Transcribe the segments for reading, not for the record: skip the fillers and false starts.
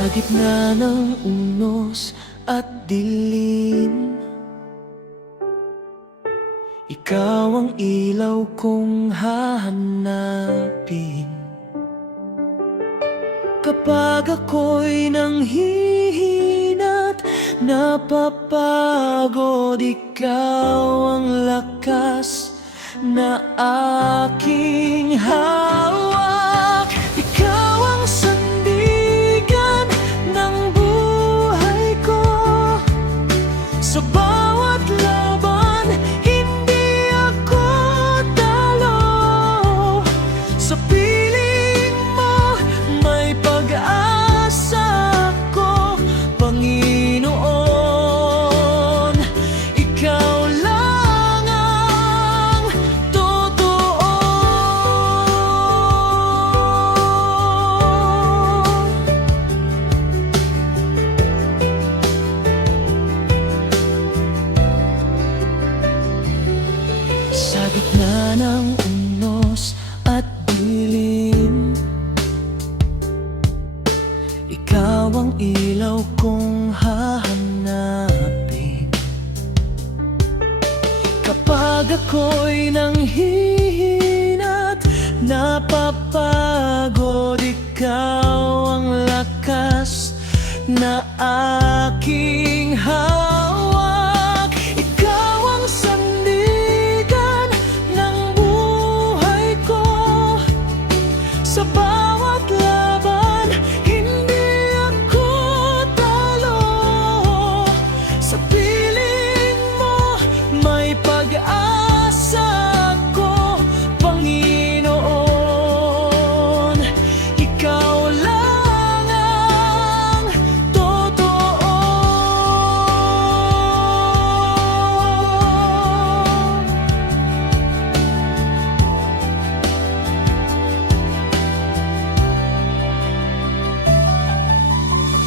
Sa gitna ng unos at dilim, ikaw ang ilaw kong hahanapin. Kapag ako'y nanghihina't napapagod, ikaw ang lakas na aking hawak. Ikaw ang sandigan ng buhay ko. Sa bawat laban, hindi ako talo. Sa piling mo, may pag-asa ako, Panginoon. Ikaw lang ang totoo. Sa gitna ng unos at dilim, ikaw ang ilaw kong hahanapin. Kapag ako'y nanghihina't napapagod, ikaw ang lakas na aking hawak. Ikaw ang sandigan ng buhay ko. Sa bawat laban, hindi ako talo. Sa piling mo, may pag-asa ako, Panginoon. Ikaw lang ang totoo.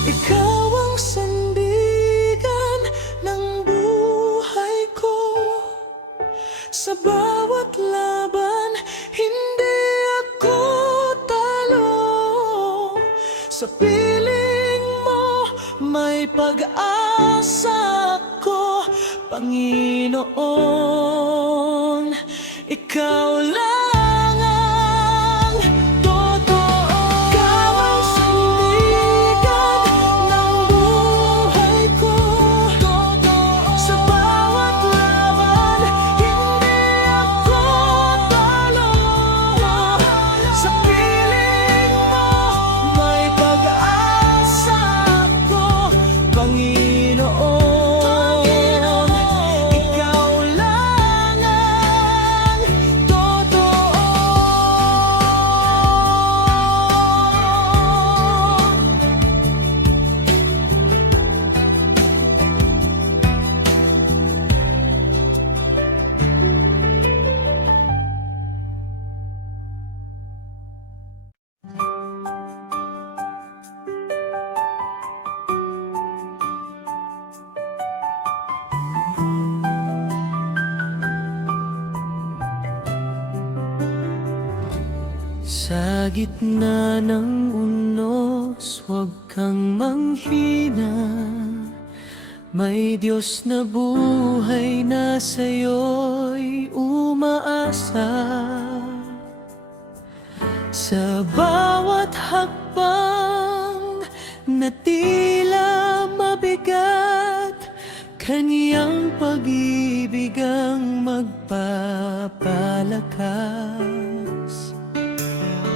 Ikaw ang sandigan ng buhay ko. Sa bawat laban, hindi ako talo. Sa piling mo, may pag-asa ako, Panginoon. Ikaw lang ang totoo. Ikaw ang sandigan ng buhay ko. Sa bawat laban, hindi ako talo. Sa piling mo, may pag-asa ako, Panginoon. Ikaw lang ang totoo. Sa gitna ng unos, huwag kang manghina. May Diyos na buhay na sa'yo'y umaasa. Sa bawat hakbang na tila mabigat, Kaniyang pag-ibig ang magpapalakas.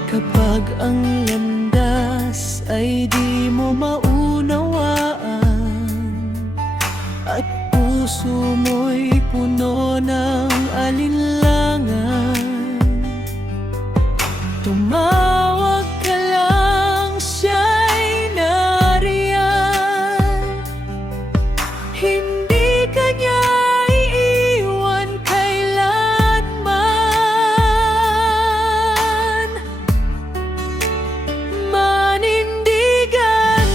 Kapag ang landas ay di mo maunawaan at puso mo'y puno ng alinlangan, tumawag ka lang, siya'y nariyan. Hindi ka niya iiwan kailanman. Manindigan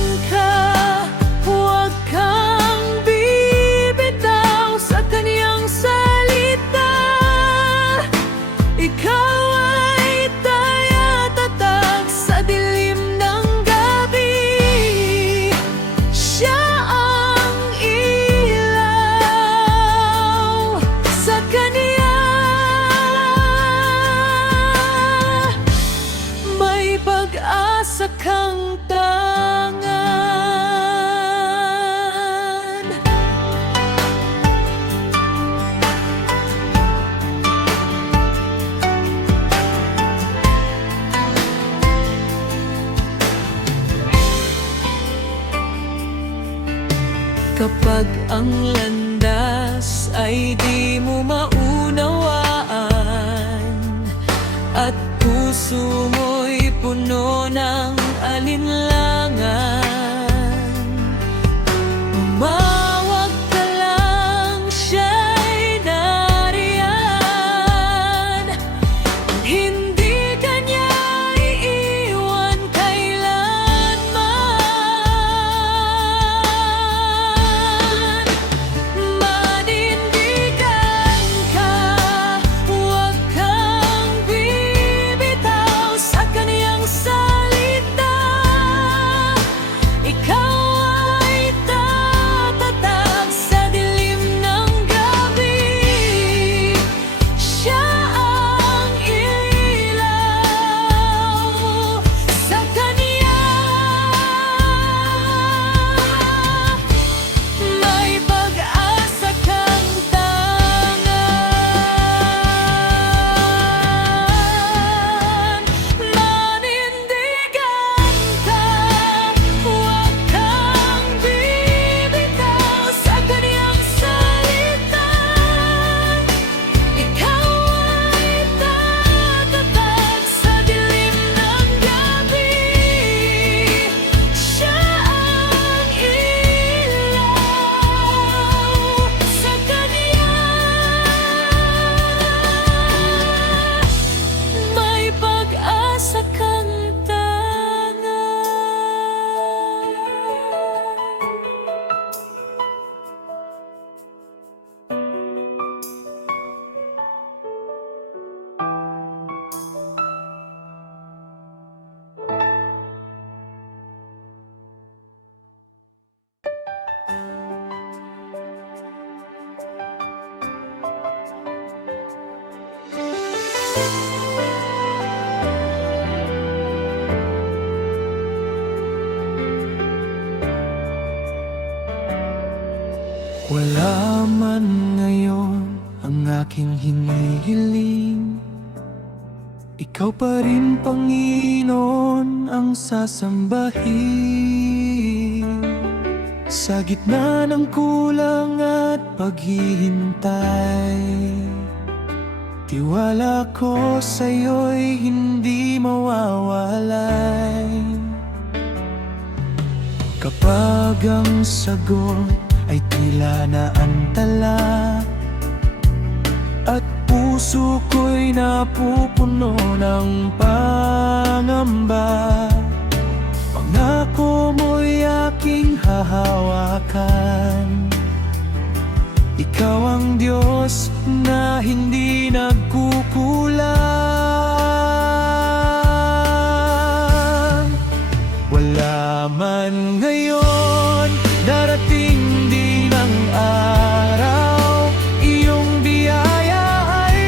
Kapag ang landas ay di mo maunawaan at puso mo'y puno ng alinlangan, umawag ka lang, siya'y nariyan. Hindi ka niya iiwan kailanman. Manindigan ka, huwag kang bibitaw sa kaniyang salita. Ikaw ay tatatag sa dilim ng gabi. Siya ang ilaw sa kaniya. May pag-asa kang tangan. Manindigan ka, huwag kang bibitaw sa kaniyang salita. Ikaw ay tatatag sa dilim ng gabi. Siya ang ilaw sa kaniya. May pag-asa kang tangan. Wala man ngayon ang aking hinihiling, ikaw pa rin, Panginoon, ang sasambahin. Sa gitna ng kulang at paghihintay, tiwala ko sa'yo'y hindi mawawalay. Kapag ang sagot ay tila naantala at puso ko'y napupuno ng pangamba, pangako mo'y aking hahawakan. Ikaw ang Diyos na hindi nagkukulang. Wala man ngayon, darating din ang araw, iyong biyaya ay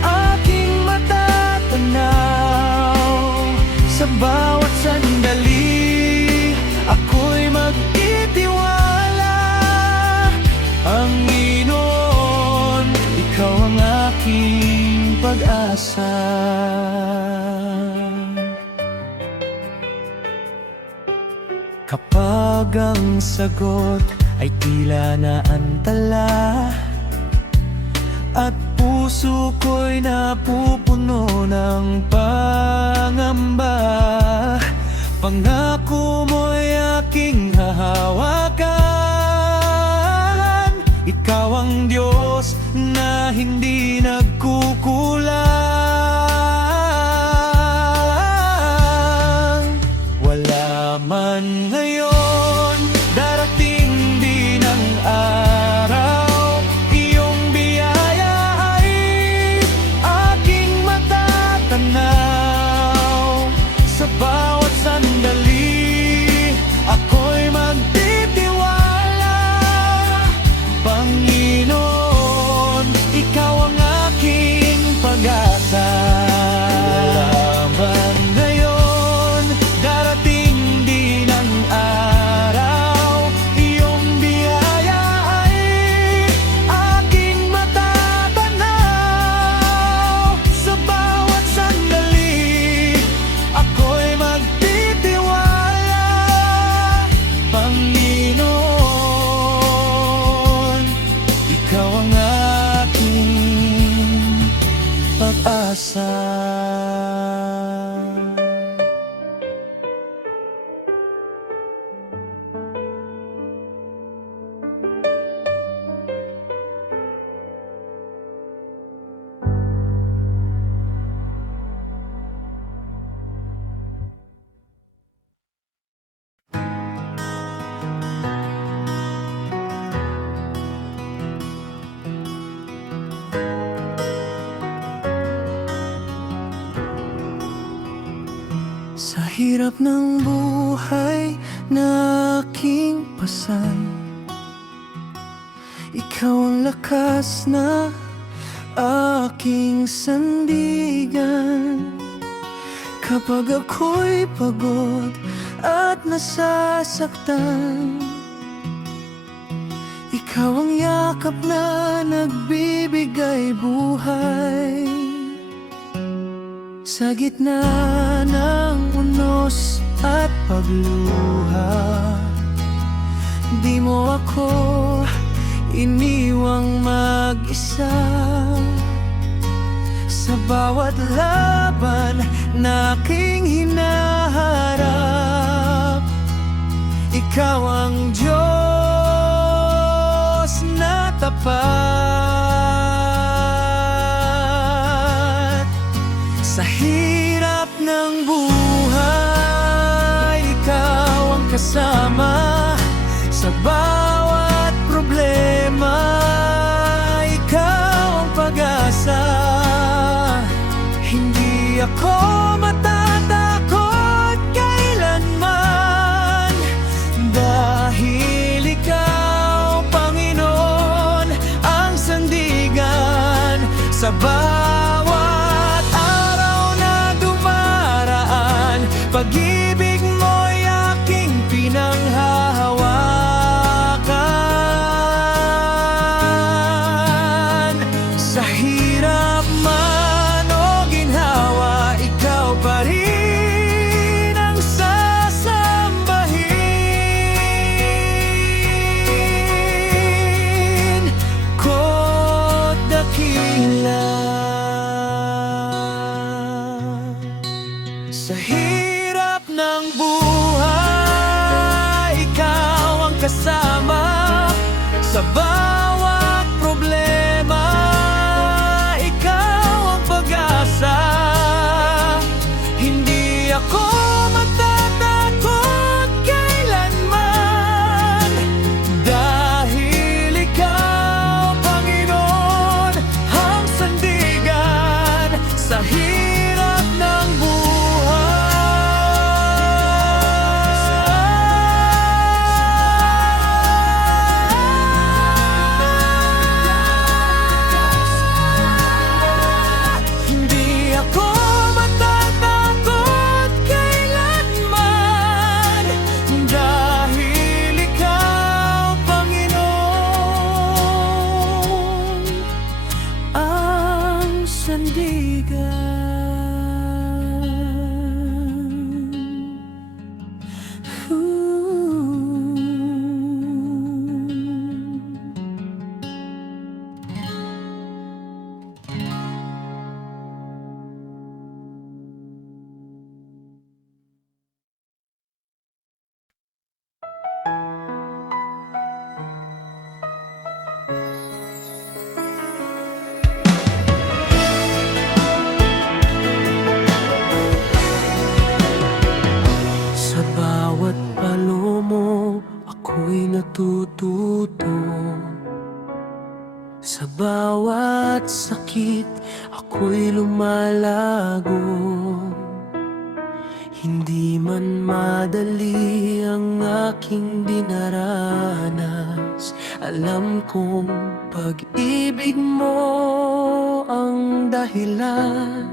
aking matatanaw. Sa bawat sandali, ako'y magtitiwala. Panginoon, ikaw ang aking pag-asa. Kapag ang sagot ay tila naantala at puso ko'y napupuno ng pangamba, pangako mo'y aking hahawakan. Ikaw ang Diyos na hindi nagkukulang. Wala man ngayon, darating din ang araw, iyong biyaya ay aking matatanaw. Sa bawat sandali, ako'y magtitiwala. Panginoon, kalikasan. Sa hirap ng buhay na aking pasan, ikaw ang lakas na aking sandigan. Kapag ako'y pagod at nasasaktan, ikaw ang yakap na nagbibigay buhay. Sa gitna ng unos at pagluha, di mo ako iniwang mag-isa. Sa bawat laban na aking hinaharap, ikaw ang Diyos na tapat. Sa hirap ng buhay, ikaw ang kasama. Sa bawat problema, ikaw ang pag-asa. Hindi ako matatakot kailanman, dahil ikaw, Panginoon, ang sandigan. Sa bawat araw na dumaraan, pag-ibig mo'y aking pinanghahawakan. Sa hirap man o ginhawa, ikaw pa rin ang sasambahin ko't dakila. Sa hirap ng buhay, ikaw ang kasama. Sa bawat problema, ikaw ang pag-asa. Hindi ako matatakot kailanman, dahil ikaw, Panginoon, ang sandigan. Sa hirap ng hindi ako matatakot kailanman, dahil ikaw, Panginoon, ang sandigan. Sa bawat palomo, ako'y natututo. Sa bawat sakit, ako'y lumalago. Hindi man madali ang aking dinaranas, alam kong pag-ibig mo ang dahilan.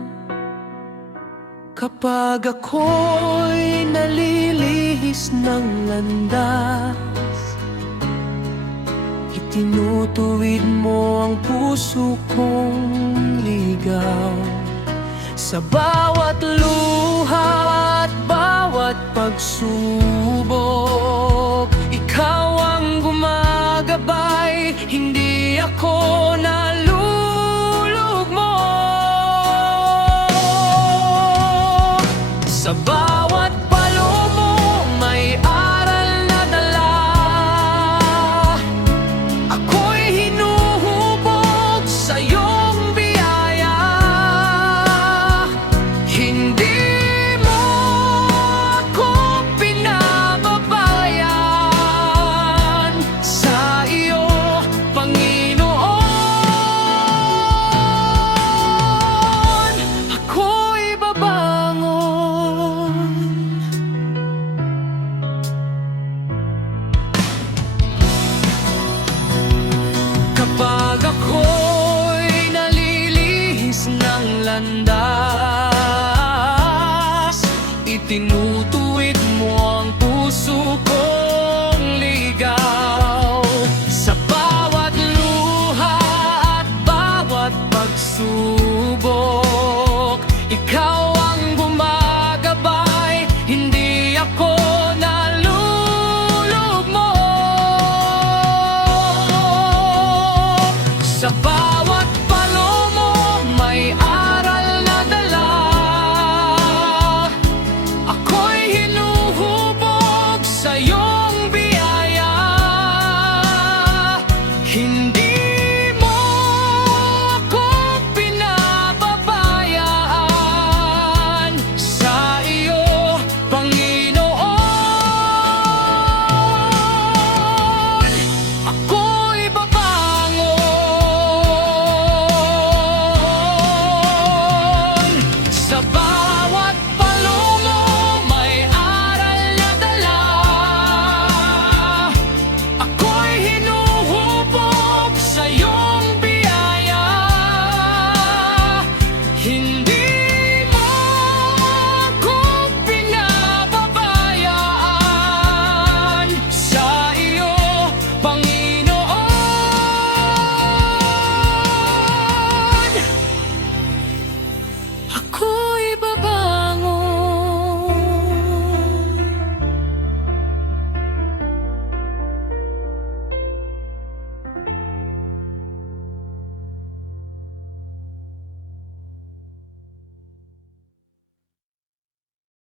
Kapag ako'y nalilihis ng landas, itinutuwid mo ang puso kong ligaw. Sa bawat luha at bawat pagsubok, ikaw ang gumagabay. Hindi ako nalulugmok. landas